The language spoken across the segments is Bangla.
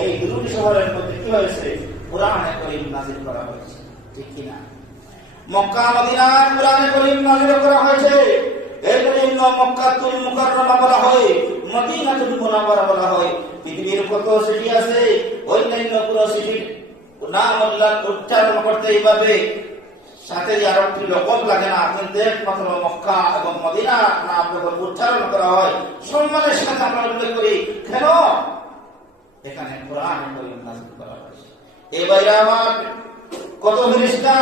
এই দুটি শহরের মধ্যে কি হয়েছে? কুরআনে কারীম নাযিল করা হয়েছে, ঠিক কি না? মক্কা মদিনায় কুরআনে কারীম নাযিল করা হয়েছে। এর জন্য মক্কাতুল মুকাররমা বলা হয়, মদিনাতুল মুনাওয়ারা বলা হয়। পৃথিবীর কত সিটি আছে, অন্যান্য কোন সিটির নাম আল্লাহ উচ্চারণ করতে এইভাবে সাথে আরেকটি লকব লাগে না, কিন্তু একমাত্র মক্কা এবং মদিনা নাম যখন উচ্চারণ করা হয় সম্মানের সাথে আমরা উল্লেখ করি। কেন? এখানে কুরআনে কারীম নাযিল করা হয়েছে। এই বাইরে আমার কত ফেরেশতা,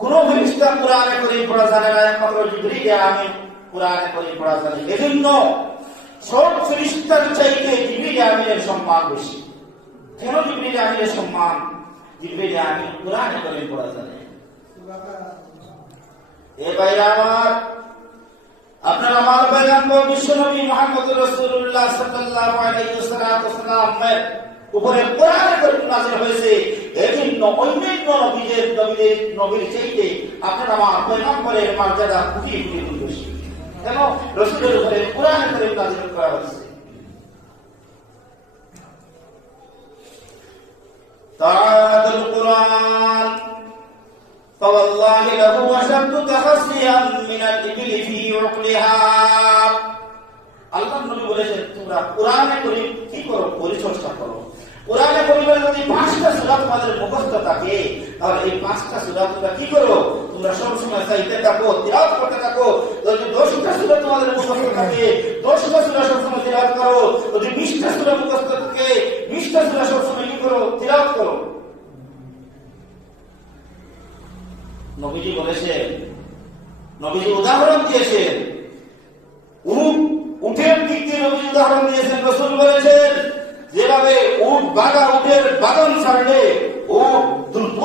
কোন ফেরেশতা কুরআনে কারীম পড়া জানে না, একমাত্র জিবরিল আমিন কুরআনে কারীম পড়া জানে। এজন্য সব ফেরেশতার চাইতে জিবরিল আমিনের সম্মান বেশি। কেন জিবরিল আমিনের সম্মান? জিবরিল আমিন কুরআনে কারীম পড়া জানে। এই বাইরে আমার আপনার আমার পয়গম্বর বিশ্বনবী মুহাম্মদ রাসূলুল্লাহ সাল্লাল্লাহু আলাইহি ওয়াসাল্লাম উপরে কুরআনে কারীম নাযিল হয়েছে। এজন্য অন্যান্য নবীর চাইতে আপনার আমার পয়গম্বরের মর্যাদা খুবই বেশি। কেন? রাসূলের উপরে কুরআনে কারীম নাযিল করা হয়েছে। তাআলাতুল কুরআন فوالله له أشد تخصيا من الإبل في عقلها। আল্লাহ নবী বলেছেন তোমরা কুরআনে কারীম কি করো? পরিচর্যা করো। কুরআনে কারীমের যদি 5টা সূরা তোমাদের মুখস্থ থাকে, তাহলে এই 5টা সূরা তোমরা কি করো? তোমরা সব সময় চাইতে থাকো, তিলাওয়াত করতে থাকো। যদি 10টা সূরা তোমাদের মুখস্থ থাকে, 10টা সূরা সব সময় তিলাওয়াত করো। যদি 20টা সূরা মুখস্থ থাকে, 20টা সূরা সব সময় কি করো? তিলাওয়াত করো। নবীজি বলেছেন, নবীজি উদাহরণ দিয়েছেন, উটের দিক দিয়ে নবীজি উদাহরণ দিয়েছেন। রাসূল বলেছেন যেভাবে উটের বাগান ছাড়লে উট দ্রুত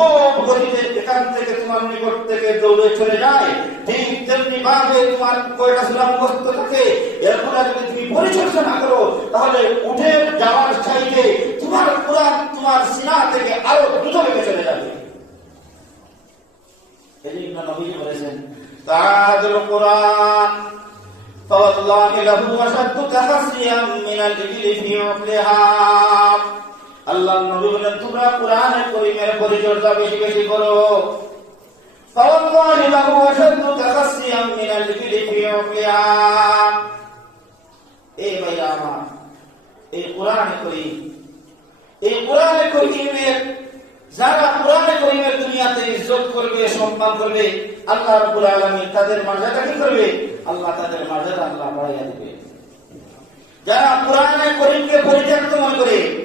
গতিতে এখান থেকে তোমার নিকট থেকে দৌড়ে চলে যায়, ঠিক তেমনি ভাবে তোমার কয়টা সূরা মুখস্থ থাকে, এরপরে যদি তুমি পরিচর্যা না করো, তাহলে উটের যাওয়ার চাইতে তোমার কুরআন তোমার সিনা থেকে আরো দ্রুত বেগে চলে যাবে। এজন্য নবীজি বলেছেন তাআলাতুল কুরআন ফাওয়াল্লাহি লাহু আশাদ্দু তাহাসিয়াম মিনাল ইবলি ফি উকলিহা। আল্লাহ নবী বলেন তোমরা কুরআনে কারীমের পরিচর্যা বেশি বেশি করো। ফাওয়াল্লাহি লাহু আশাদ্দু তাহাসিয়াম মিনাল ইবলি ফি উকলিহা। এই ভাইরা আমার, এই কুরআনে কারীমের যারা কুরআনে কারীমের দুনিয়াতে ইজ্জত করবে, সম্মান করবে, আল্লাহ রাব্বুল আলামিন তাদের মর্যাদা কি করবে? আল্লাহ তাদের মর্যাদা বাড়াইয়া দিবে। যারা কুরআনে কারীমকে পরিত্যক্ত মনে করে